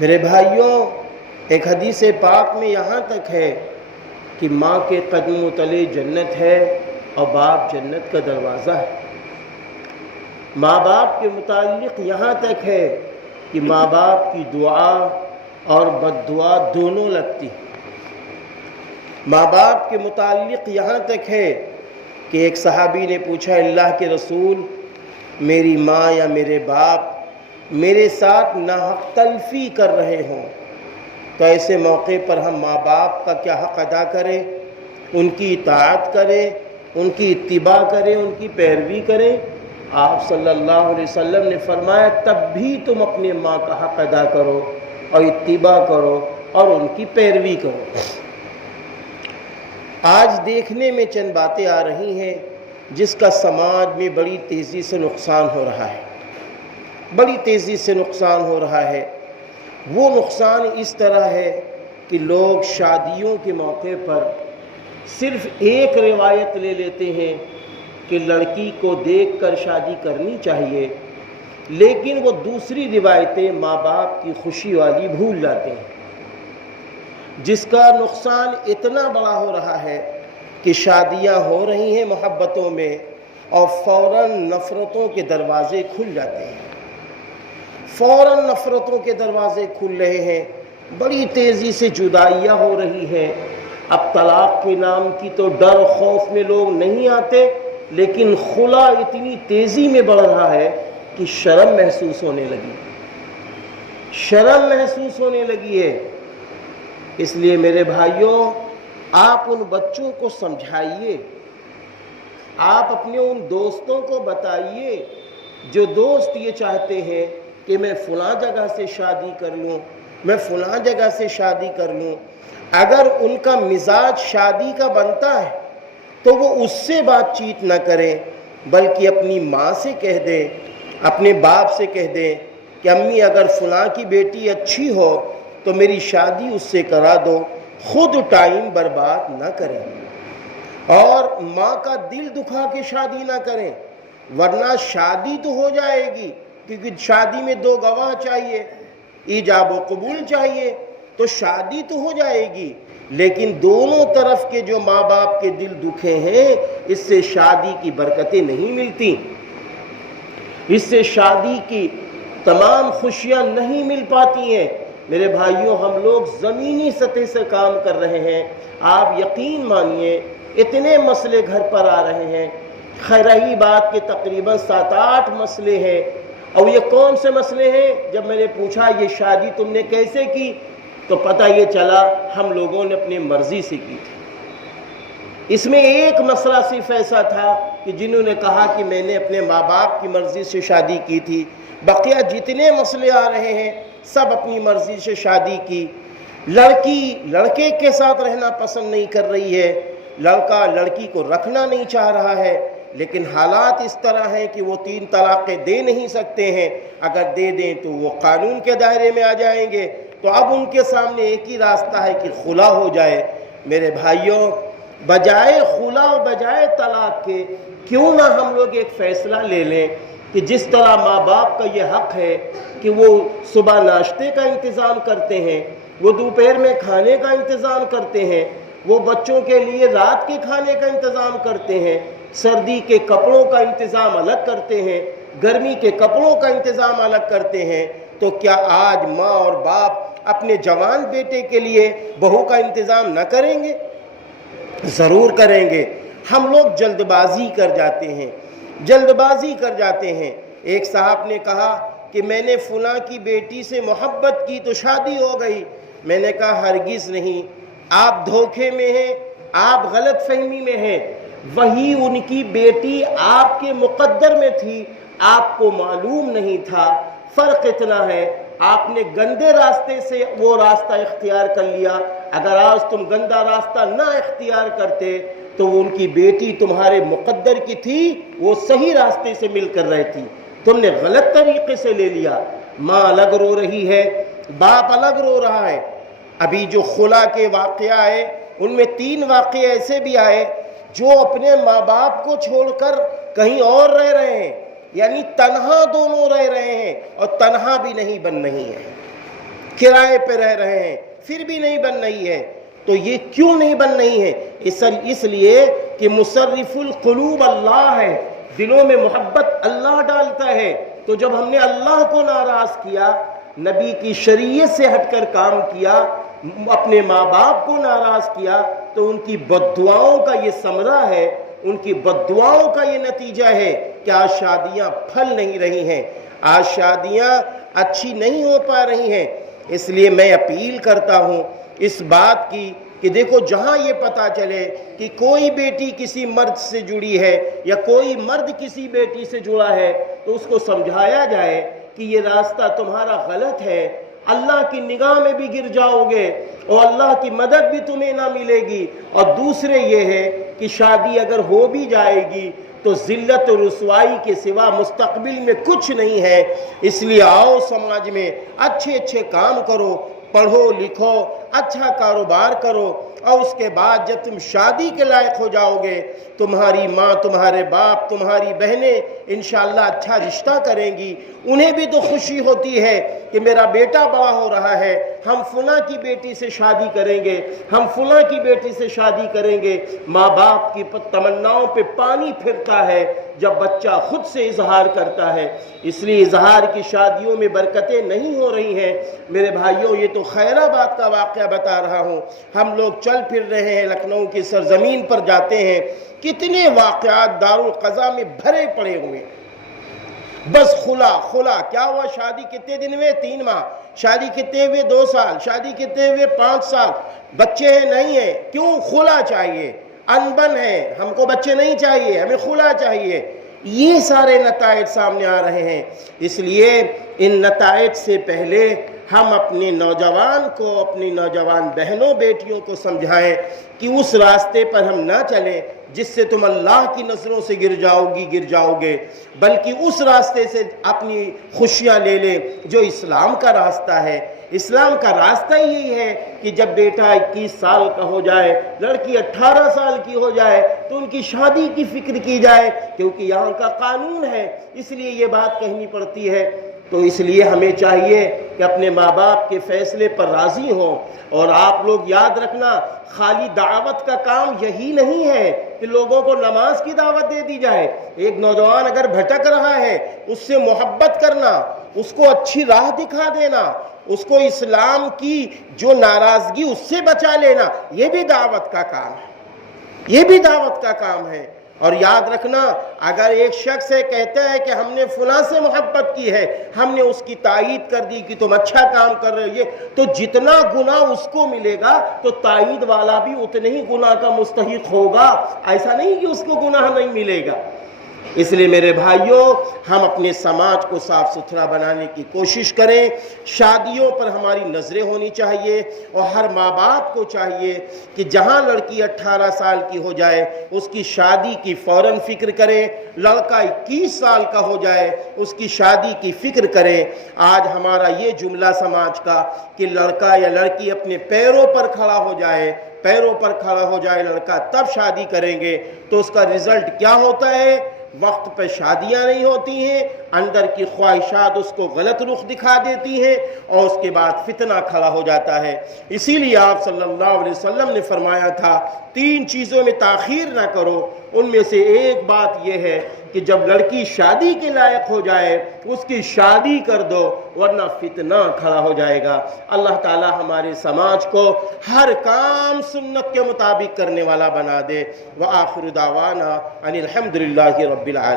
میرے بھائیوں، ایک حدیث پاک میں یہاں تک ہے کہ ماں کے قدموں تلے جنت ہے اور باپ جنت کا دروازہ ہے۔ ماں باپ کے متعلق یہاں تک ہے کہ ماں باپ کی دعا اور بد دعا دونوں لگتی ہیں۔ ماں باپ کے متعلق یہاں تک ہے کہ ایک صحابی نے پوچھا، اللہ کے رسول، میری ماں یا میرے باپ میرے ساتھ ناحق تلفی کر رہے ہوں تو ایسے موقع پر ہم ماں باپ کا کیا حق ادا کریں؟ ان کی اطاعت کریں، ان کی اتباع کریں، ان کی پیروی کریں؟ آپ صلی اللہ علیہ وسلم نے فرمایا، تب بھی تم اپنے ماں کا حق ادا کرو اور اتباع کرو اور ان کی پیروی کرو۔ آج دیکھنے میں چند باتیں آ رہی ہیں جس کا سماج میں بڑی تیزی سے نقصان ہو رہا ہے، بڑی تیزی سے نقصان ہو رہا ہے۔ وہ نقصان اس طرح ہے کہ لوگ شادیوں کے موقع پر صرف ایک روایت لے لیتے ہیں کہ لڑکی کو دیکھ کر شادی کرنی چاہیے، لیکن وہ دوسری روایتیں ماں باپ کی خوشی والی بھول جاتے ہیں، جس کا نقصان اتنا بڑا ہو رہا ہے کہ شادیاں ہو رہی ہیں محبتوں میں اور فوراً نفرتوں کے دروازے کھل جاتے ہیں، فوراً نفرتوں کے دروازے کھل رہے ہیں، بڑی تیزی سے جدائیاں ہو رہی ہیں۔ اب طلاق کے نام کی تو ڈر خوف میں لوگ نہیں آتے، لیکن خلا اتنی تیزی میں بڑھ رہا ہے کہ شرم محسوس ہونے لگی، شرم محسوس ہونے لگی ہے۔ اس لیے میرے بھائیوں، آپ ان بچوں کو سمجھائیے، آپ اپنے ان دوستوں کو بتائیے جو دوست یہ چاہتے ہیں کہ میں فلاں جگہ سے شادی کر لوں، میں فلاں جگہ سے شادی کر لوں۔ اگر ان کا مزاج شادی کا بنتا ہے تو وہ اس سے بات چیت نہ کریں، بلکہ اپنی ماں سے کہہ دیں، اپنے باپ سے کہہ دیں کہ امی اگر فلاں کی بیٹی اچھی ہو تو میری شادی اس سے کرا دو، خود ٹائم برباد نہ کریں اور ماں کا دل دکھا کے شادی نہ کریں، ورنہ شادی تو ہو جائے گی کیونکہ شادی میں دو گواہ چاہیے، ایجاب و قبول چاہیے، تو شادی تو ہو جائے گی، لیکن دونوں طرف کے جو ماں باپ کے دل دکھے ہیں اس سے شادی کی برکتیں نہیں ملتی، اس سے شادی کی تمام خوشیاں نہیں مل پاتی ہیں۔ میرے بھائیوں، ہم لوگ زمینی سطح سے کام کر رہے ہیں، آپ یقین مانیے اتنے مسئلے گھر پر آ رہے ہیں، رہی بات کے تقریباً 7-8 مسئلے ہیں، اور یہ کون سے مسئلے ہیں؟ جب میں نے پوچھا یہ شادی تم نے کیسے کی تو پتہ یہ چلا ہم لوگوں نے اپنی مرضی سے کی تھی۔ اس میں ایک مسئلہ صرف ایسا تھا کہ جنہوں نے کہا کہ میں نے اپنے ماں باپ کی مرضی سے شادی کی تھی، بقیہ جتنے مسئلے آ رہے ہیں سب اپنی مرضی سے شادی کی۔ لڑکی لڑکے کے ساتھ رہنا پسند نہیں کر رہی ہے، لڑکا لڑکی کو رکھنا نہیں چاہ رہا ہے، لیکن حالات اس طرح ہیں کہ وہ 3 طلاقیں دے نہیں سکتے ہیں، اگر دے دیں تو وہ قانون کے دائرے میں آ جائیں گے، تو اب ان کے سامنے ایک ہی راستہ ہے کہ خلا ہو جائے۔ میرے بھائیوں، بجائے خلا و بجائے طلاق کے کیوں نہ ہم لوگ ایک فیصلہ لے لیں کہ جس طرح ماں باپ کا یہ حق ہے کہ وہ صبح ناشتے کا انتظام کرتے ہیں، وہ دوپہر میں کھانے کا انتظام کرتے ہیں، وہ بچوں کے لیے رات کے کھانے کا انتظام کرتے ہیں، سردی کے کپڑوں کا انتظام الگ کرتے ہیں، گرمی کے کپڑوں کا انتظام الگ کرتے ہیں، تو کیا آج ماں اور باپ اپنے جوان بیٹے کے لیے بہو کا انتظام نہ کریں گے؟ ضرور کریں گے۔ ہم لوگ جلد بازی کر جاتے ہیں، جلد بازی کر جاتے ہیں۔ ایک صاحب نے کہا کہ میں نے فلاں کی بیٹی سے محبت کی تو شادی ہو گئی۔ میں نے کہا ہرگز نہیں، آپ دھوکے میں ہیں، آپ غلط فہمی میں ہیں، وہی ان کی بیٹی آپ کے مقدر میں تھی، آپ کو معلوم نہیں تھا۔ فرق اتنا ہے آپ نے گندے راستے سے وہ راستہ اختیار کر لیا، اگر آج تم گندا راستہ نہ اختیار کرتے تو ان کی بیٹی تمہارے مقدر کی تھی، وہ صحیح راستے سے مل کر رہتی، تم نے غلط طریقے سے لے لیا۔ ماں الگ رو رہی ہے، باپ الگ رو رہا ہے۔ ابھی جو خلا کے واقعہ آئے ان میں 3 واقعے ایسے بھی آئے جو اپنے ماں باپ کو چھوڑ کر کہیں اور رہ رہے ہیں، یعنی تنہا دونوں رہ رہے ہیں اور تنہا بھی نہیں بن رہی ہیں۔ کرائے پہ رہ رہے ہیں، پھر بھی نہیں بن رہی ہے. تو یہ کیوں نہیں بن رہی ہے؟ اس لیے کہ مصرف القلوب اللہ ہے، دلوں میں محبت اللہ ڈالتا ہے. تو جب ہم نے اللہ کو ناراض کیا، نبی کی شریعت سے ہٹ کر کام کیا، اپنے ماں باپ کو ناراض کیا، تو ان کی بددعاؤں کا یہ ثمرہ ہے، ان کی بددعاؤں کا یہ نتیجہ ہے کہ آج شادیاں پھل نہیں رہی ہیں، آج شادیاں اچھی نہیں ہو پا رہی ہیں. اس لیے میں اپیل کرتا ہوں اس بات کی کہ دیکھو، جہاں یہ پتہ چلے کہ کوئی بیٹی کسی مرد سے جڑی ہے یا کوئی مرد کسی بیٹی سے جڑا ہے، تو اس کو سمجھایا جائے کہ یہ راستہ تمہارا غلط ہے، اللہ کی نگاہ میں بھی گر جاؤ گے اور اللہ کی مدد بھی تمہیں نہ ملے گی. اور دوسرے یہ ہے کہ شادی اگر ہو بھی جائے گی تو ذلت و رسوائی کے سوا مستقبل میں کچھ نہیں ہے. اس لیے آؤ سماج میں اچھے کام کرو، پڑھو لکھو، اچھا کاروبار کرو، اور اس کے بعد جب تم شادی کے لائق ہو جاؤ گے، تمہاری ماں، تمہارے باپ، تمہاری بہنیں انشاءاللہ اچھا رشتہ کریں گی. انہیں بھی تو خوشی ہوتی ہے کہ میرا بیٹا بڑا ہو رہا ہے، ہم فلاں کی بیٹی سے شادی کریں گے، ہم فلاں کی بیٹی سے شادی کریں گے. ماں باپ کی تمناؤں پہ پانی پھرتا ہے جب بچہ خود سے اظہار کرتا ہے. اس لیے اظہار کی شادیوں میں برکتیں نہیں ہو رہی ہیں. میرے بھائیوں، یہ تو خیر آباد کا واقعہ بتا رہا ہوں. ہم لوگ چل پھر رہے ہیں، لکھنؤ کی سرزمین پر جاتے ہیں، کتنے واقعات دارالقضا میں بھرے پڑے ہوئے. بس خلا کیا ہوا؟ شادی کتنے دن ہوئے؟ 3 ماہ. شادی کتنے ہوئے؟ 2 سال. شادی کتنے ہوئے؟ 5 سال. بچے ہیں نہیں ہیں. کیوں؟ خلا چاہیے، انبن ہے، ہم کو بچے نہیں چاہیے، ہمیں خلا چاہیے. یہ سارے نتائج سامنے آ رہے ہیں. اس لیے ان نتائج سے پہلے ہم اپنے نوجوان کو، اپنی نوجوان بہنوں بیٹیوں کو سمجھائیں کہ اس راستے پر ہم نہ چلیں جس سے تم اللہ کی نظروں سے گر جاؤ گے، بلکہ اس راستے سے اپنی خوشیاں لے لیں جو اسلام کا راستہ ہے. اسلام کا راستہ یہی ہے کہ جب بیٹا 21 سال کا ہو جائے، لڑکی 18 سال کی ہو جائے، تو ان کی شادی کی فکر کی جائے، کیونکہ یہاں کا قانون ہے، اس لیے یہ بات کہنی پڑتی ہے. تو اس لیے ہمیں چاہیے کہ اپنے ماں باپ کے فیصلے پر راضی ہوں. اور آپ لوگ یاد رکھنا، خالی دعوت کا کام یہی نہیں ہے کہ لوگوں کو نماز کی دعوت دے دی جائے. ایک نوجوان اگر بھٹک رہا ہے، اس سے محبت کرنا، اس کو اچھی راہ دکھا دینا، اس کو اسلام کی جو ناراضگی اس سے بچا لینا، یہ بھی دعوت کا کام ہے، یہ بھی دعوت کا کام ہے. اور یاد رکھنا، اگر ایک شخص ہے کہتا ہے کہ ہم نے فلاں سے محبت کی ہے، ہم نے اس کی تائید کر دی کہ تم اچھا کام کر رہے ہو، تو جتنا گناہ اس کو ملے گا تو تائید والا بھی اتنے ہی گناہ کا مستحق ہوگا. ایسا نہیں کہ اس کو گناہ نہیں ملے گا. اس لیے میرے بھائیوں، ہم اپنے سماج کو صاف ستھرا بنانے کی کوشش کریں. شادیوں پر ہماری نظریں ہونی چاہیے، اور ہر ماں باپ کو چاہیے کہ جہاں لڑکی 18 سال کی ہو جائے اس کی شادی کی فوراً فکر کریں، لڑکا 21 سال کا ہو جائے اس کی شادی کی فکر کریں. آج ہمارا یہ جملہ سماج کا کہ لڑکا یا لڑکی اپنے پیروں پر کھڑا ہو جائے لڑکا تب شادی کریں گے، تو اس کا رزلٹ کیا ہوتا ہے؟ وقت پہ شادیاں نہیں ہوتی ہیں، اندر کی خواہشات اس کو غلط رخ دکھا دیتی ہیں، اور اس کے بعد فتنہ کھڑا ہو جاتا ہے. اسی لیے آپ صلی اللہ علیہ وسلم نے فرمایا تھا 3 چیزوں میں تاخیر نہ کرو. ان میں سے ایک بات یہ ہے کہ جب لڑکی شادی کے لائق ہو جائے اس کی شادی کر دو، ورنہ فتنہ کھڑا ہو جائے گا. اللہ تعالی ہمارے سماج کو ہر کام سنت کے مطابق کرنے والا بنا دے. وآخر دعوانا ان الحمدللہ رب العالمین.